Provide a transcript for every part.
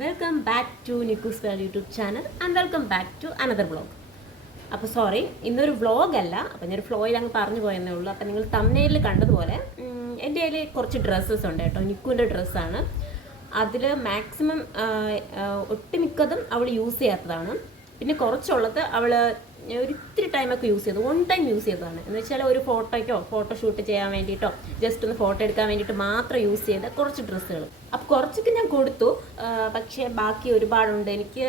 Welcome back to Nikku's world YouTube channel and welcome back to another vlog. അപ്പോൾ sorry, ഇന്നൊരു vlog അല്ല. അപ്പോൾ ഞാനൊരു ഫ്ലോയിൽ അങ്ങ് പറഞ്ഞു പോയെന്നേ ഉള്ളൂ. അപ്പോൾ നിങ്ങൾ തമ്പ്നെയിലിൽ കണ്ടതുപോലെ എൻ്റെ കയ്യിൽ കുറച്ച് ഡ്രസ്സസ് ഉണ്ട് കേട്ടോ. നിക്കുവിൻ്റെ ഡ്രസ്സാണ്. അതിൽ മാക്സിമം ഒട്ടുമിക്കതും അവൾ യൂസ് ചെയ്യാത്തതാണ്. പിന്നെ കുറച്ചുള്ളത് അവൾ ഒരിത്തിരി ടൈമൊക്കെ യൂസ് ചെയ്തു, 1 ടൈം യൂസ് ചെയ്തതാണ്. എന്ന് വെച്ചാൽ ഒരു ഫോട്ടോഷൂട്ട് ചെയ്യാൻ വേണ്ടിയിട്ടോ ജസ്റ്റ് ഒന്ന് ഫോട്ടോ എടുക്കാൻ വേണ്ടിയിട്ട് മാത്രം യൂസ് ചെയ്ത കുറച്ച് ഡ്രസ്സുകൾ. അപ്പോൾ കുറച്ചൊക്കെ ഞാൻ കൊടുത്തു, പക്ഷേ ബാക്കി ഒരുപാടുണ്ട്. എനിക്ക്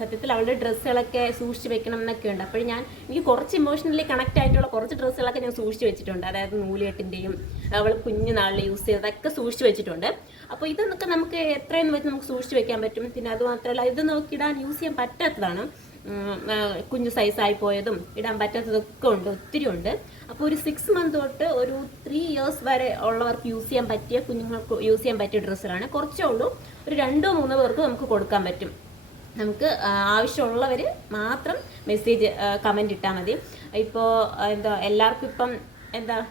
സത്യത്തിൽ അവളുടെ ഡ്രസ്സുകളൊക്കെ സൂക്ഷിച്ച് വെക്കണം എന്നൊക്കെ ഉണ്ട്. അപ്പോൾ എനിക്ക് കുറച്ച് ഇമോഷണലി കണക്റ്റ് ആയിട്ടുള്ള കുറച്ച് ഡ്രസ്സുകളൊക്കെ ഞാൻ സൂക്ഷിച്ച് വെച്ചിട്ടുണ്ട്. അതായത് നൂലുകെട്ടിൻ്റെയും അവൾ കുഞ്ഞുനാളിൽ യൂസ് ചെയ്തതൊക്കെ സൂക്ഷിച്ച് വെച്ചിട്ടുണ്ട്. അപ്പോൾ ഇതൊക്കെ നമുക്ക് എത്രയെന്ന് വെച്ച് നമുക്ക് സൂക്ഷിച്ച് വെക്കാൻ പറ്റും. പിന്നെ അതുമാത്രമല്ല, ഇത് നോക്കിയിടാൻ യൂസ് ചെയ്യാൻ പറ്റാത്തതാണ്. കുഞ്ഞു സൈസായി പോയതും ഇടാൻ പറ്റാത്തതൊക്കെ ഉണ്ട്, ഒത്തിരി ഉണ്ട്. അപ്പോൾ ഒരു 6 മന്ത് തൊട്ട് ഒരു 3 ഇയേഴ്സ് വരെ ഉള്ളവർക്ക് യൂസ് ചെയ്യാൻ പറ്റിയ, കുഞ്ഞുങ്ങൾക്ക് യൂസ് ചെയ്യാൻ പറ്റിയ ഡ്രസ്സുകളാണ്. കുറച്ചേ ഉള്ളൂ, ഒരു 2-3 പേർക്ക് നമുക്ക് കൊടുക്കാൻ പറ്റും. നമുക്ക് ആവശ്യമുള്ളവർ മാത്രം മെസ്സേജ് കമൻറ്റ് ഇട്ടാൽ മതി. ഇപ്പോൾ എല്ലാവർക്കും ഇപ്പം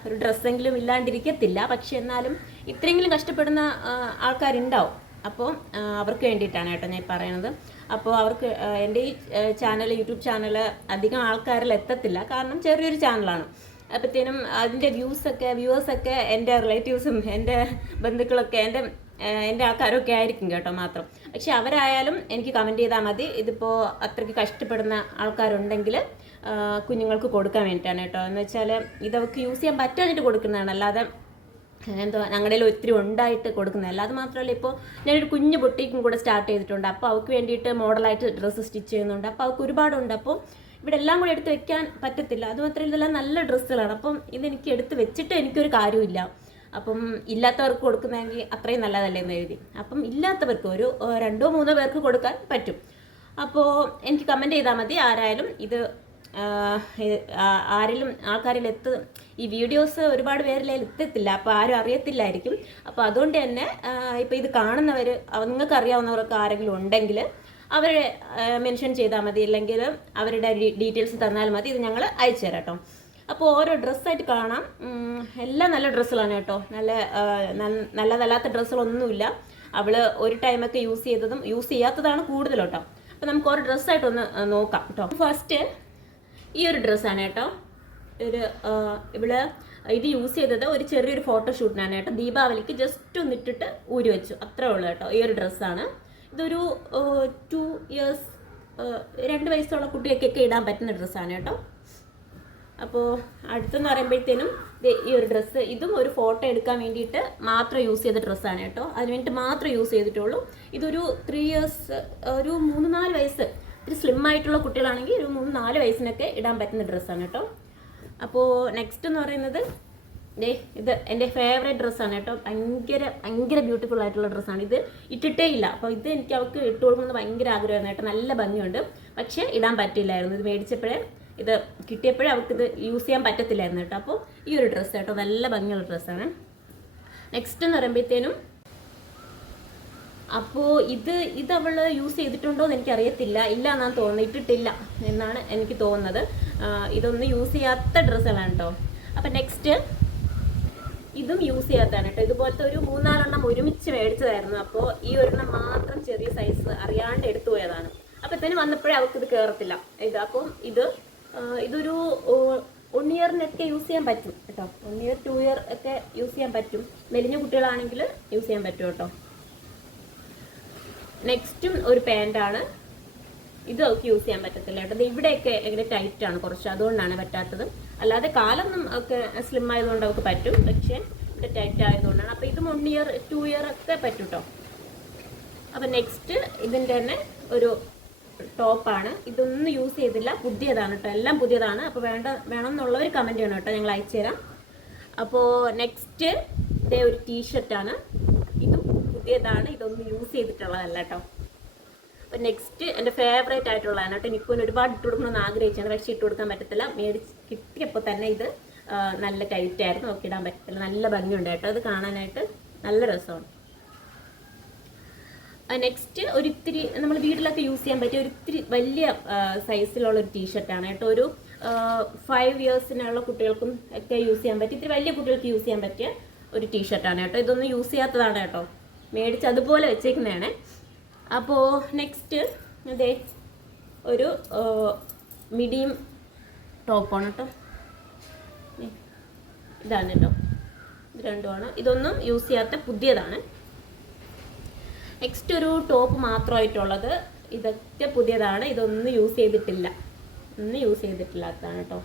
ഒരു ഡ്രസ്സെങ്കിലും ഇല്ലാണ്ടിരിക്കത്തില്ല. പക്ഷെ എന്നാലും ഇത്രയെങ്കിലും കഷ്ടപ്പെടുന്ന ആൾക്കാരുണ്ടാവും. അപ്പോൾ അവർക്ക് വേണ്ടിയിട്ടാണ് കേട്ടോ ഞാൻ പറയുന്നത്. അപ്പോൾ അവർക്ക് എൻ്റെ ഈ യൂട്യൂബ് ചാനൽ അധികം ആൾക്കാരിൽ എത്തത്തില്ല, കാരണം ചെറിയൊരു ചാനലാണ്. അപ്പോഴത്തേനും അതിൻ്റെ വ്യൂവേഴ്സൊക്കെ എൻ്റെ റിലേറ്റീവ്സും എൻ്റെ ബന്ധുക്കളൊക്കെ എൻ്റെ ആൾക്കാരൊക്കെ ആയിരിക്കും കേട്ടോ മാത്രം. പക്ഷെ അവരായാലും എനിക്ക് കമൻറ്റ് ചെയ്താൽ മതി. ഇതിപ്പോൾ അത്രയ്ക്ക് കഷ്ടപ്പെടുന്ന ആൾക്കാരുണ്ടെങ്കിൽ കുഞ്ഞുങ്ങൾക്ക് കൊടുക്കാൻ വേണ്ടിയിട്ടാണ് കേട്ടോ. എന്ന് വെച്ചാൽ ഇതൊക്കെ യൂസ് ചെയ്യാൻ പറ്റാഞ്ഞിട്ട് കൊടുക്കുന്നതാണ്, അല്ലാതെ ഞങ്ങളുടെ ഒത്തിരി ഉണ്ടായിട്ട് കൊടുക്കുന്നതല്ല. അത് മാത്രമല്ല, ഇപ്പോൾ ഞാനൊരു കുഞ്ഞു ബൊട്ടീക്കും കൂടെ സ്റ്റാർട്ട് ചെയ്തിട്ടുണ്ട്. അപ്പോൾ അവൾക്ക് വേണ്ടിയിട്ട് മോഡലായിട്ട് ഡ്രസ്സ് സ്റ്റിച്ച് ചെയ്യുന്നുണ്ട്. അപ്പോൾ അവൾക്ക് ഒരുപാടുണ്ട്. അപ്പോൾ ഇവിടെ എല്ലാം കൂടെ എടുത്ത് വെക്കാൻ പറ്റത്തില്ല. അതുമാത്രമല്ല, ഇതെല്ലാം നല്ല ഡ്രസ്സുകളാണ്. അപ്പം ഇതെനിക്ക് എടുത്ത് വെച്ചിട്ട് എനിക്കൊരു കാര്യമില്ല. അപ്പം ഇല്ലാത്തവർക്ക് കൊടുക്കുന്നതെങ്കിൽ അത്രയും നല്ലതല്ലേ എന്ന് എഴുതി. അപ്പം ഇല്ലാത്തവർക്ക് ഒരു 2-3 പേർക്ക് കൊടുക്കാൻ പറ്റും. അപ്പോൾ എനിക്ക് കമൻറ്റ് ചെയ്താൽ മതി. ആരായാലും ഇത് ആൾക്കാരിൽ ഈ വീഡിയോസ് ഒരുപാട് പേരിൽ എത്തത്തില്ല. അപ്പോൾ ആരും അറിയത്തില്ലായിരിക്കും. അപ്പോൾ അതുകൊണ്ട് തന്നെ ഇപ്പോൾ ഇത് കാണുന്നവർ, നിങ്ങൾക്ക് അറിയാവുന്നവർക്ക് ആരെങ്കിലും ഉണ്ടെങ്കിൽ അവരെ മെൻഷൻ ചെയ്താൽ മതി, അല്ലെങ്കിൽ അവരുടെ ഡീറ്റെയിൽസ് തന്നാൽ മതി. ഇത് ഞങ്ങൾ അയച്ചു തരാം കേട്ടോ. അപ്പോൾ ഓരോ ഡ്രസ്സായിട്ട് കാണാം. എല്ലാം നല്ല ഡ്രസ്സുകളാണ് കേട്ടോ. നല്ലതല്ലാത്ത ഡ്രസ്സുകളൊന്നുമില്ല. അവൾ ഒരു ടൈമൊക്കെ യൂസ് ചെയ്തതും യൂസ് ചെയ്യാത്തതാണ് കൂടുതൽ കേട്ടോ. അപ്പോൾ നമുക്ക് ഓരോ ഡ്രസ്സായിട്ടൊന്ന് നോക്കാം കേട്ടോ. ഫസ്റ്റ് ഈ ഒരു ഡ്രസ്സാണ് കേട്ടോ. ഇത് യൂസ് ചെയ്തത് ഒരു ചെറിയൊരു ഫോട്ടോഷൂട്ടിനാണ് കേട്ടോ. ദീപാവലിക്ക് ജസ്റ്റ് ഒന്നിട്ടിട്ട് ഊരി വെച്ചു, അത്രേ ഉള്ളൂ കേട്ടോ. ഈ ഒരു ഡ്രസ്സാണ്. ഇതൊരു 2 ഇയേഴ്സ് 2 വയസ്സുള്ള കുട്ടികൾക്കൊക്കെ ഇടാൻ പറ്റുന്ന ഡ്രസ്സാണ് കേട്ടോ. അപ്പോൾ അടുത്തെന്ന് പറയുമ്പോഴത്തേനും ഈ ഒരു ഡ്രസ്സ്, ഇതും ഒരു ഫോട്ടോ എടുക്കാൻ വേണ്ടിയിട്ട് മാത്രം യൂസ് ചെയ്ത ഡ്രസ്സാണ് കേട്ടോ. അതിന് വേണ്ടിയിട്ട് മാത്രം യൂസ് ചെയ്തിട്ടുള്ളൂ. ഇതൊരു 3 ഇയേഴ്സ്, ഒരു 3-4 വയസ്സ്, ഇത്തിരി സ്ലിം ആയിട്ടുള്ള കുട്ടികളാണെങ്കിൽ ഒരു 3-4 വയസ്സിനൊക്കെ ഇടാൻ പറ്റുന്ന ഡ്രസ്സാണ് കേട്ടോ. അപ്പോൾ നെക്സ്റ്റ് എന്ന് പറയുന്നത് ഇത് എൻ്റെ ഫേവറേറ്റ് ഡ്രസ്സാണ് കേട്ടോ. ഭയങ്കര ബ്യൂട്ടിഫുൾ ആയിട്ടുള്ള ഡ്രസ്സാണ്. ഇത് ഇട്ടിട്ടേ ഇല്ല. അപ്പോൾ ഇത് എനിക്ക് അവൾക്ക് ഇട്ട് കൊടുക്കുന്നത് ഭയങ്കര ആഗ്രഹമായിരുന്നു കേട്ടോ. നല്ല ഭംഗിയുണ്ട്, പക്ഷേ ഇടാൻ പറ്റില്ലായിരുന്നു. ഇത് മേടിച്ചപ്പോഴേ, ഇത് കിട്ടിയപ്പോഴേ അവൾക്കിത് യൂസ് ചെയ്യാൻ പറ്റത്തില്ലായിരുന്നു കേട്ടോ. അപ്പോൾ ഈ ഒരു ഡ്രസ്സ് കേട്ടോ നല്ല ഭംഗിയുള്ള ഡ്രസ്സാണ്. നെക്സ്റ്റ് എന്ന് പറയുമ്പോഴത്തേനും, അപ്പോൾ ഇത് അവൾ യൂസ് ചെയ്തിട്ടുണ്ടോ എന്ന് എനിക്കറിയത്തില്ല. ഇല്ല എന്നാണ് തോന്നുന്നത്, ഇട്ടിട്ടില്ല എന്നാണ് എനിക്ക് തോന്നുന്നത്. ഇതൊന്നും യൂസ് ചെയ്യാത്ത ഡ്രസ്സുകളാണ് കേട്ടോ. അപ്പം നെക്സ്റ്റ് ഇതും യൂസ് ചെയ്യാത്തതാണ് കേട്ടോ. ഇതുപോലത്തെ ഒരു 3-4 എണ്ണം ഒരുമിച്ച് മേടിച്ചതായിരുന്നു. അപ്പോൾ ഈ ഒരെണ്ണം മാത്രം ചെറിയ സൈസ് അറിയാണ്ട് എടുത്തു പോയതാണ്. അപ്പോഴത്തേനും വന്നപ്പോഴേ അവൾക്കിത് കയറത്തില്ല. അപ്പം ഇതൊരു 1 ഇയറിനൊക്കെ യൂസ് ചെയ്യാൻ പറ്റും കേട്ടോ. 1 ഇയർ 2 ഇയർ ഒക്കെ യൂസ് ചെയ്യാൻ പറ്റും. മെലിഞ്ഞ കുട്ടികളാണെങ്കിൽ യൂസ് ചെയ്യാൻ പറ്റും കേട്ടോ. നെക്സ്റ്റും ഒരു പാൻറ്റാണ്. ഇത് അവൾക്ക് യൂസ് ചെയ്യാൻ പറ്റത്തില്ല കേട്ടോ. ഇത് ഇവിടെയൊക്കെ എങ്ങനെ ടൈറ്റാണ് കുറച്ച്, അതുകൊണ്ടാണ് പറ്റാത്തത്. അല്ലാതെ കാലൊന്നും ഒക്കെ സ്ലിം ആയതുകൊണ്ട് അവൾക്ക് പറ്റും, പക്ഷേ ഇവിടെ ടൈറ്റ് ആയതുകൊണ്ടാണ്. അപ്പോൾ ഇതും 1 ഇയർ 2 ഇയർ ഒക്കെ പറ്റും കേട്ടോ. അപ്പം നെക്സ്റ്റ് ഇതിൻ്റെ തന്നെ ഒരു ടോപ്പാണ്. ഇതൊന്നും യൂസ് ചെയ്തില്ല, പുതിയതാണ് കേട്ടോ. എല്ലാം പുതിയതാണ്. അപ്പോൾ വേണം എന്നുള്ളവർ കമൻറ്റ് ചെയ്യണം കേട്ടോ, ഞങ്ങൾ അയച്ചു തരാം. അപ്പോൾ നെക്സ്റ്റ് ഇതേ ഒരു ടീഷർട്ടാണ്. ഇതും പുതിയതാണ്, ഇതൊന്നും യൂസ് ചെയ്തിട്ടുള്ളതല്ല കേട്ടോ. അപ്പോൾ നെക്സ്റ്റ് എൻ്റെ ഫേവറേറ്റ് ആയിട്ടുള്ളതാണ് കേട്ടോ. നിക്കുവിന് ഒരുപാട് ഇട്ട് കൊടുക്കണമെന്ന് ആഗ്രഹിച്ചാണ്, പക്ഷേ ഇട്ട് കൊടുക്കാൻ പറ്റത്തില്ല. കിട്ടിയപ്പോൾ തന്നെ ഇത് നല്ല ടൈറ്റ് ആയിരുന്നു, ഒക്കെ ഇടാൻ പറ്റത്തില്ല. നല്ല ഭംഗിയുണ്ട് കേട്ടോ, ഇത് കാണാനായിട്ട് നല്ല രസമാണ്. നെക്സ്റ്റ് ഒരിത്തിരി നമ്മൾ വീട്ടിലൊക്കെ യൂസ് ചെയ്യാൻ പറ്റിയ ഒരിത്തിരി വലിയ സൈസിലുള്ള ഒരു ടീഷർട്ടാണ് കേട്ടോ. ഒരു 5 ഇയേഴ്സിനുള്ള കുട്ടികൾക്കും ഒക്കെ യൂസ് ചെയ്യാൻ പറ്റിയ, ഇത്തിരി വലിയ കുട്ടികൾക്ക് യൂസ് ചെയ്യാൻ പറ്റിയ ഒരു ടീഷർട്ടാണ് കേട്ടോ. ഇതൊന്നും യൂസ് ചെയ്യാത്തതാണ് കേട്ടോ. മേടിച്ച് അതുപോലെ വെച്ചേക്കുന്നതാണ്. അപ്പോൾ നെക്സ്റ്റ് അതെ ഒരു മീഡിയം ടോപ്പാണ് കേട്ടോ. ഇതാണ് കേട്ടോ, ഇത് രണ്ടുമാണ്. ഇതൊന്നും യൂസ് ചെയ്യാത്ത പുതിയതാണ്. നെക്സ്റ്റ് ഒരു ടോപ്പ് മാത്രമായിട്ടുള്ളത്, ഇതൊക്കെ പുതിയതാണ്. ഇതൊന്നും യൂസ് ചെയ്തിട്ടില്ല, ഒന്നും യൂസ് ചെയ്തിട്ടില്ലാത്തതാണ് കേട്ടോ.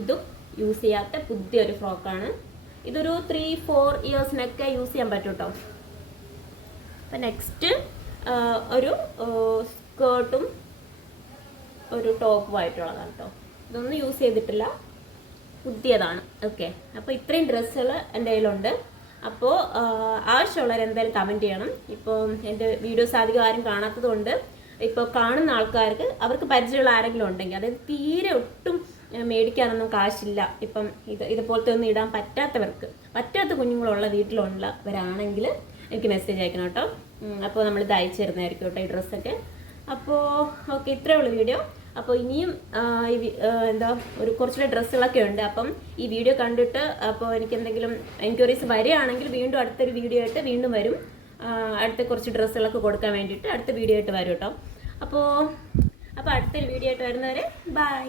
ഇതും യൂസ് ചെയ്യാത്ത പുതിയൊരു ഫ്രോക്കാണ്. ഇതൊരു 3-4 ഇയേഴ്സിനൊക്കെ യൂസ് ചെയ്യാൻ പറ്റും കേട്ടോ. അപ്പം നെക്സ്റ്റ് ഒരു സ്കേർട്ടും ഒരു ടോപ്പുമായിട്ടുള്ളതാണ് കേട്ടോ. ഇതൊന്നും യൂസ് ചെയ്തിട്ടില്ല, പുതിയതാണ്. ഓക്കെ, അപ്പോൾ ഇത്രയും ഡ്രസ്സുകൾ എൻ്റെ കയ്യിലുണ്ട്. അപ്പോൾ ആവശ്യമുള്ളവർ എന്തായാലും കമൻറ്റ് ചെയ്യണം. ഇപ്പോൾ എൻ്റെ വീഡിയോസ് അധികം ആരും കാണാത്തത് കൊണ്ട് ഇപ്പോൾ കാണുന്ന ആൾക്കാർക്ക് അവർക്ക് പരിചയമുള്ള ആരെങ്കിലും ഉണ്ടെങ്കിൽ, അതായത് തീരെ ഒട്ടും മേടിക്കാനൊന്നും കാശില്ല, ഇപ്പം ഇതുപോലത്തെ ഒന്നും ഇടാൻ പറ്റാത്ത കുഞ്ഞുങ്ങളുള്ള വീട്ടിലുള്ളവരാണെങ്കിൽ എനിക്ക് മെസ്സേജ് അയക്കണം കേട്ടോ. അപ്പോൾ നമ്മളിത് അയച്ചു തരുന്നതായിരിക്കും കേട്ടോ ഈ ഡ്രസ്സൊക്കെ. അപ്പോൾ ഓക്കെ, ഇത്രയേ ഉള്ളൂ വീഡിയോ. അപ്പോൾ ഇനിയും ഒരു കുറച്ചുകൂടെ ഡ്രസ്സുകളൊക്കെ ഉണ്ട്. അപ്പം ഈ വീഡിയോ കണ്ടിട്ട് അപ്പോൾ എനിക്ക് എന്തെങ്കിലും എൻക്വയറീസ് വരികയാണെങ്കിൽ വീണ്ടും അടുത്തൊരു വീഡിയോ ആയിട്ട് വീണ്ടും വരും. അടുത്ത കുറച്ച് ഡ്രസ്സുകളൊക്കെ കൊടുക്കാൻ വേണ്ടിയിട്ട് അടുത്ത വീഡിയോ ആയിട്ട് വരും കേട്ടോ. അപ്പോൾ അടുത്തൊരു വീഡിയോ ആയിട്ട് വരുന്നവരെ ബൈ.